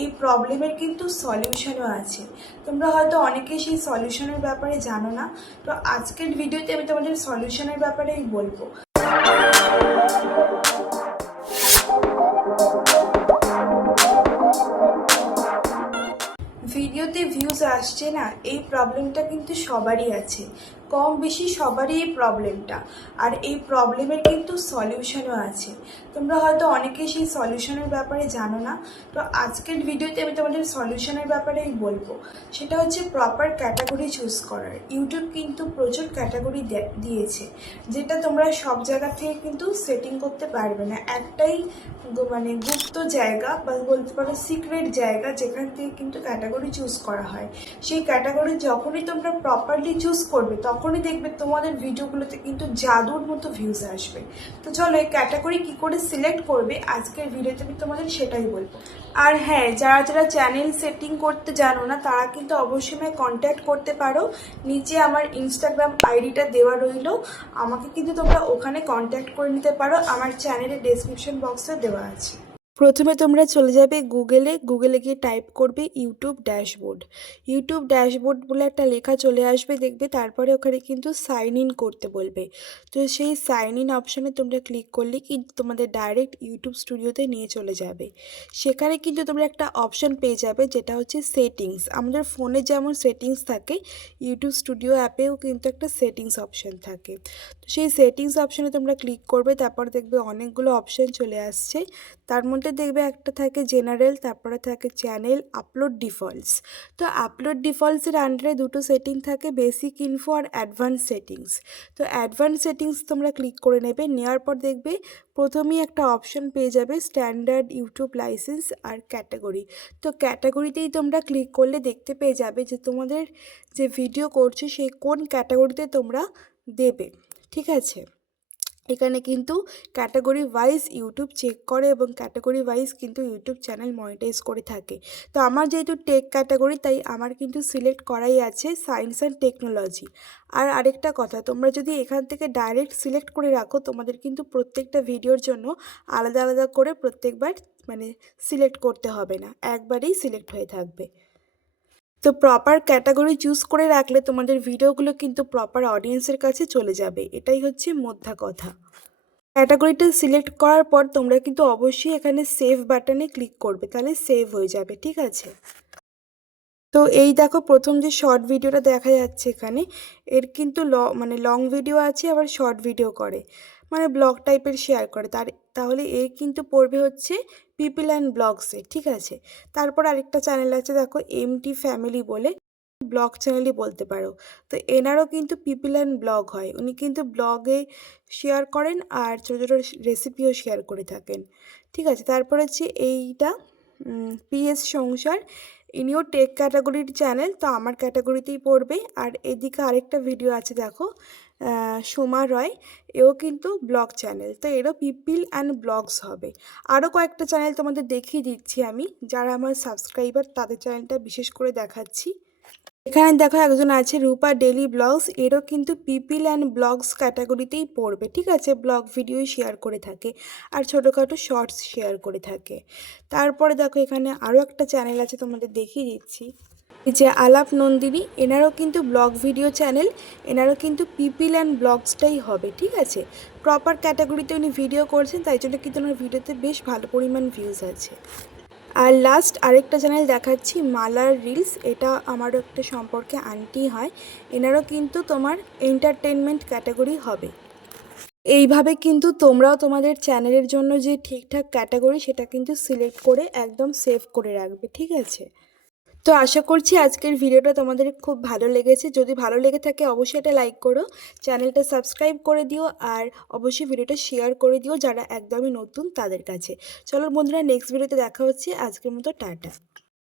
এই প্রবলেমের কিন্তু সলিউশনও আছে। তোমরা হয়তো অনেকেই সেই সলিউশনের ব্যাপারে জানো না। তো আজকের ভিডিওতে আমি তোমাদের সলিউশনের ব্যাপারেই বলবো। ভিডিওতে ভিউজ আসছে না, এই প্রবলেমটা কিন্তু সবারই আছে, কম বেশি সবারই এই প্রবলেমটা। আর এই প্রবলেমের কিন্তু সলিউশনও আছে। তোমরা হয়তো অনেকেই সেই সলিউশনের ব্যাপারে জানো না। তো আজকের ভিডিওতে আমি তোমাদের সলিউশনের ব্যাপারেই বলবো। সেটা হচ্ছে প্রপার ক্যাটাগরি চুজ করার। ইউটিউব কিন্তু প্রচুর ক্যাটাগরি দিয়েছে, যেটা তোমরা সব জায়গা থেকে কিন্তু সেটিং করতে পারবে না। একটাই মানে গুপ্ত জায়গা বা বলতে পারো সিক্রেট জায়গা, যেখান থেকে কিন্তু ক্যাটাগরি চুজ করা হয়। সেই ক্যাটাগরি যখনই তোমরা প্রপারলি চুজ করবে, তখনই দেখবে তোমাদের ভিডিওগুলোতে কিন্তু জাদুর মতো ভিউজ আসবে। তো চলো, এই ক্যাটাগরি কি করে সিলেক্ট করবে আজকের ভিডিওতে আমি তোমাদের সেটাই বলবো। আর হ্যাঁ, যারা যারা চ্যানেল সেটিং করতে জানো না, তারা কিন্তু অবশ্যই আমায় কন্ট্যাক্ট করতে পারো। নিচে আমার ইনস্টাগ্রাম আইডিটা দেওয়া রইল, আমাকে কিন্তু তোমরা ওখানে কন্ট্যাক্ট করে নিতে পারো। আমার চ্যানেলের ডেসক্রিপশন বক্সে দেওয়া আছে। প্রথমে তোমরা চলে যাবে গুগলে গিয়ে টাইপ করবে ইউটিউব ড্যাশবোর্ড। ইউটিউব ড্যাশবোর্ড বলে একটা লেখা চলে আসবে, দেখবে। তারপরে ওখানে কিন্তু সাইন ইন করতে বলবে। তো সেই সাইন ইন অপশানে তোমরা ক্লিক করলে কিন্তু তোমাদের ডাইরেক্ট ইউটিউব স্টুডিওতে নিয়ে চলে যাবে। সেখানে কিন্তু তোমরা একটা অপশান পেয়ে যাবে, যেটা হচ্ছে সেটিংস। আমাদের ফোনে যেমন সেটিংস থাকে, ইউটিউব স্টুডিও অ্যাপেও কিন্তু একটা সেটিংস অপশান থাকে। তো সেই সেটিংস অপশানে তোমরা ক্লিক করবে, তারপর দেখবে অনেকগুলো অপশান চলে আসছে। তার মধ্যে দেখবে একটা থাকে জেনারেল, তারপরে থাকে চ্যানেল, আপলোড ডিফল্টস। তো আপলোড ডিফল্টসের আন্ডারে দুটো সেটিং থাকে, বেসিক ইনফো আর অ্যাডভান্স সেটিংস। তো অ্যাডভান্স সেটিংস তোমরা ক্লিক করে নেবে। নেওয়ার পর দেখবে প্রথমেই একটা অপশন পেয়ে যাবে স্ট্যান্ডার্ড ইউটিউব লাইসেন্স আর ক্যাটাগরি। তো ক্যাটাগরিতেই তোমরা ক্লিক করলে দেখতে পেয়ে যাবে যে তোমাদের যে ভিডিও করছো সেই কোন ক্যাটাগরিতে তোমরা দেবে। ঠিক আছে, এখানে কিন্তু ক্যাটাগরি ওয়াইজ ইউটিউব চেক করে এবং ক্যাটাগরি ওয়াইজ কিন্তু ইউটিউব চ্যানেল মনিটাইজ করে থাকে। তো আমার যেহেতু টেক ক্যাটাগরি, তাই আমার কিন্তু সিলেক্ট করাই আছে সায়েন্স অ্যান্ড টেকনোলজি। আর আরেকটা কথা, তোমরা যদি এখান থেকে ডাইরেক্ট সিলেক্ট করে রাখো, তোমাদের কিন্তু প্রত্যেকটা ভিডিওর জন্য আলাদা আলাদা করে প্রত্যেকবার সিলেক্ট করতে হবে না, একবারেই সিলেক্ট হয়ে থাকবে। তো প্রপার ক্যাটাগরি চুজ করে রাখলে তোমাদের ভিডিওগুলো কিন্তু প্রপার অডিয়েন্সের কাছে চলে যাবে, এটাই হচ্ছে মোদ্দা কথা। ক্যাটাগরিটা সিলেক্ট করার পর তোমরা কিন্তু অবশ্যই এখানে সেভ বাটনে ক্লিক করবে, তাহলে সেভ হয়ে যাবে। ঠিক আছে, তো এই দেখো প্রথম যে শর্ট ভিডিওটা দেখা যাচ্ছে এখানে, এর কিন্তু লং ভিডিও আছে, আবার শর্ট ভিডিও করে, ব্লগ টাইপের শেয়ার করে। তাহলে এর কিন্তু পড়বে হচ্ছে পিপল অ্যান্ড ব্লগসে। ঠিক আছে, তারপর আরেকটা চ্যানেল আছে দেখো, এমটি ফ্যামিলি বলে, ব্লগ চ্যানেলই বলতে পারো। তো এনারও কিন্তু পিপল অ্যান্ড ব্লগ হয়, উনি কিন্তু ব্লগে শেয়ার করেন আর ছোটো ছোটো রেসিপিও শেয়ার করে থাকেন। ঠিক আছে, তারপর হচ্ছে এইটা পিএস সংসার, ইনিও টেক ক্যাটাগরির চ্যানেল, তো আমার ক্যাটাগরিতেই পড়বে। আর এদিকে আরেকটা ভিডিও আছে দেখো, সোমা রয়, এও কিন্তু ব্লগ চ্যানেল, তো এরও পিপল অ্যান্ড ব্লগস হবে। আরও কয়েকটা চ্যানেল তোমাদের দেখিয়ে দিচ্ছি আমি, যারা আমার সাবস্ক্রাইবার তাদের চ্যানেলটা বিশেষ করে দেখাচ্ছি। এখানে দেখো একজন আছে রূপা ডেলি ব্লগস, এরও কিন্তু পিপল অ্যান্ড ব্লগস ক্যাটাগরিতেই পড়বে। ঠিক আছে, ব্লগ ভিডিও শেয়ার করে থাকে আর ছোটোখাটো শর্টস শেয়ার করে থাকে। তারপরে দেখো এখানে আরও একটা চ্যানেল আছে, তোমাদের দেখিয়ে দিচ্ছি, যে আলাপ নন্দিনী, এনারও কিন্তু ব্লগ ভিডিও চ্যানেল, এনারও কিন্তু পিপল অ্যান্ড ব্লগসটাই হবে। ঠিক আছে, প্রপার ক্যাটাগরিতে উনি ভিডিও করছেন, তাই জন্য কিন্তু ওনার ভিডিওতে বেশ ভালো পরিমাণ ভিউজ আছে। আর লাস্ট আরেকটা চ্যানেল দেখাচ্ছি, মালার রিলস, এটা আমারও একটা সম্পর্কে আন্টি হয়, এনারও কিন্তু তোমার এন্টারটেনমেন্ট ক্যাটাগরি হবে। এইভাবে কিন্তু তোমরাও তোমাদের চ্যানেলের জন্য যে ঠিকঠাক ক্যাটাগরি, সেটা কিন্তু সিলেক্ট করে একদম সেভ করে রাখবে। ঠিক আছে, তো আশা করছি আজকের ভিডিওটা তোমাদের খুব ভালো লেগেছে। যদি ভালো লেগে থাকে অবশ্যই এটা লাইক করো, চ্যানেলটা সাবস্ক্রাইব করে দিও, আর অবশ্যই ভিডিওটা শেয়ার করে দিও যারা একদমই নতুন তাদের কাছে। চলো বন্ধুরা, নেক্সট ভিডিওতে দেখা হচ্ছে। আজকের মতো টাটা।